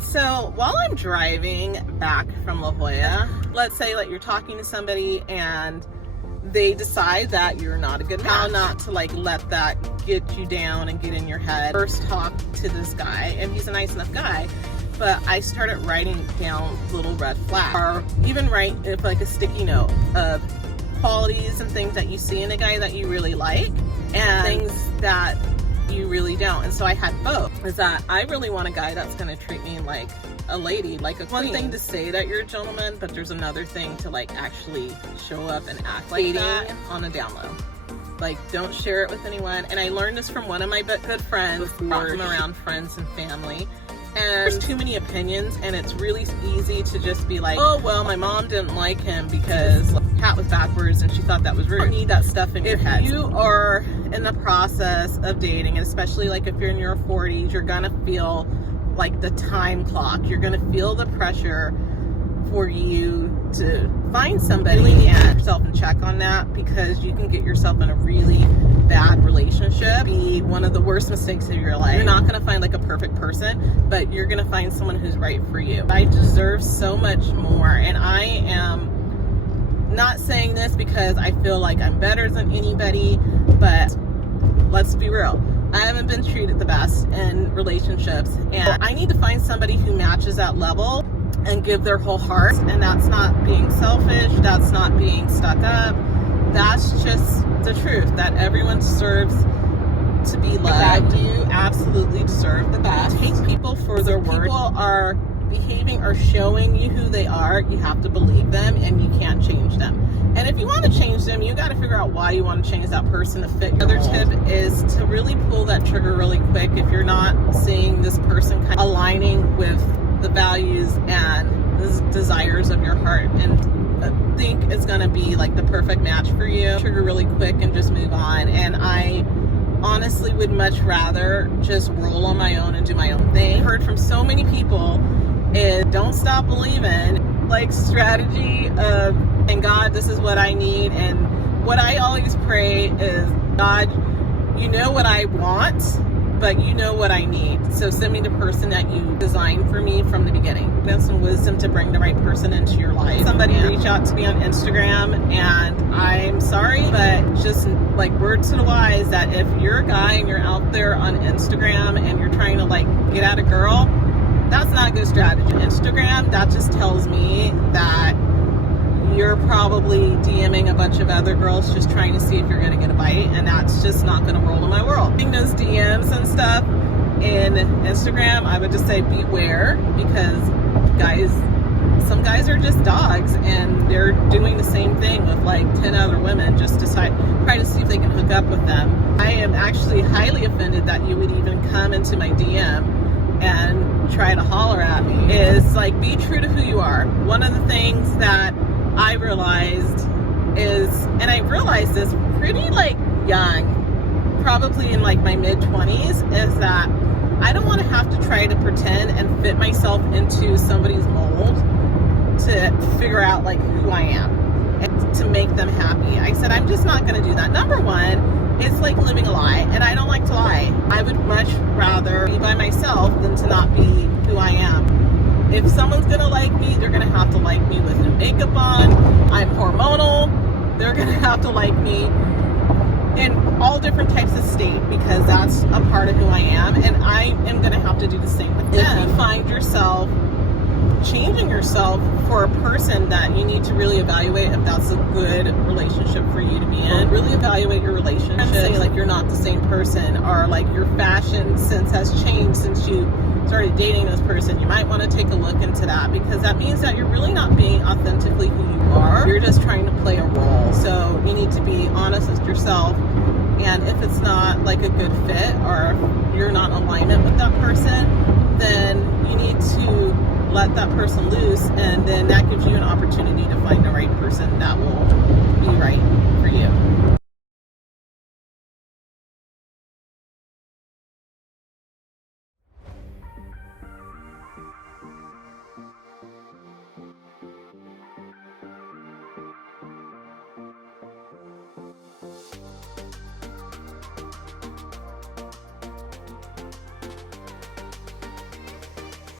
So while I'm driving back from La Jolla, let's say like you're talking to somebody and they decide that you're not a good match. How not to like let that get you down and get in your head. First talk to this guy, and he's a nice enough guy, but I started writing down little red flags, or even write like a sticky note of qualities and things that you see in a guy that you really like and things that you really don't. And so I had both. Is that I really want a guy that's going to treat me like a lady, like a queen. One thing to say that you're a gentleman, but there's another thing to like actually show up and act like that on a down low. Like, don't share it with anyone. And I learned this from one of my good friends before I'm around friends and family. And there's too many opinions, and it's really easy to just be like, oh, well, my mom didn't like him because the hat was backwards and she thought that was rude. You don't need that stuff in your head. If you are in the process of dating, and especially like if you're in your 40s, you're gonna feel like the time clock. You're gonna feel the pressure for you to find somebody and put yourself in check on that, because you can get yourself in a really bad relationship. Be one of the worst mistakes of your life. You're not gonna find like a perfect person, but you're gonna find someone who's right for you. I deserve so much more, and I am not saying this because I feel like I'm better than anybody, but let's be real. I haven't been treated the best in relationships, and I need to find somebody who matches that level and give their whole heart. And that's not being selfish, that's not being stuck up, that's just the truth, that everyone deserves to be loved. You absolutely deserve the best. Take people for their word. People are behaving or showing you who they are, you have to believe them, and you can't change them. And if you want to change them, you got to figure out why you want to change that person to fit your mold. Another tip is to really pull that trigger really quick if you're not seeing this person kind of aligning with the values and the desires of your heart, and think it's going to be like the perfect match for you. Trigger really quick and just move on. And I honestly would much rather just roll on my own and do my own thing. I heard from so many people is don't stop believing, like strategy of, and God, this is what I need. And what I always pray is, God, you know what I want, but you know what I need. So send me the person that you designed for me from the beginning. That's some wisdom to bring the right person into your life. Somebody reach out to me on Instagram, and I'm sorry, but just like word to the wise, that if you're a guy and you're out there on Instagram and you're trying to like get at a girl, that's not a good strategy. Instagram, that just tells me that you're probably DMing a bunch of other girls just trying to see if you're going to get a bite, and that's just not going to roll in my world. Getting those DMs and stuff in Instagram, I would just say beware, because some guys are just dogs, and they're doing the same thing with like 10 other women just to try to see if they can hook up with them. I am actually highly offended that you would even come into my DM and try to holler at me. Is like, be true to who you are. One of the things that I realized is, and I realized this pretty like young, probably in like my mid-20s, is that I don't want to have to try to pretend and fit myself into somebody's mold to figure out like who I am and to make them happy. I said, I'm just not going to do that. Number one, it's like living a lie, and I don't like to lie. I would much rather be by myself than to not be who I am. If someone's gonna like me, they're gonna have to like me with no makeup on. I'm hormonal. They're gonna have to like me in all different types of state, because that's a part of who I am, and I am gonna have to do the same with them. If you find yourself changing yourself for a person that you need to really evaluate if that's a good relationship for you to be in, really evaluate your relationship. Say like you're not the same person, or like your fashion sense has changed since you started dating this person. You might want to take a look into that, because that means that you're really not being authentically who you are. You're just trying to play a role. So you need to be honest with yourself, and if it's not like a good fit, or you're not in alignment with that person, then you need to let that person loose, and then that gives you an opportunity to find the right person that will be right for you.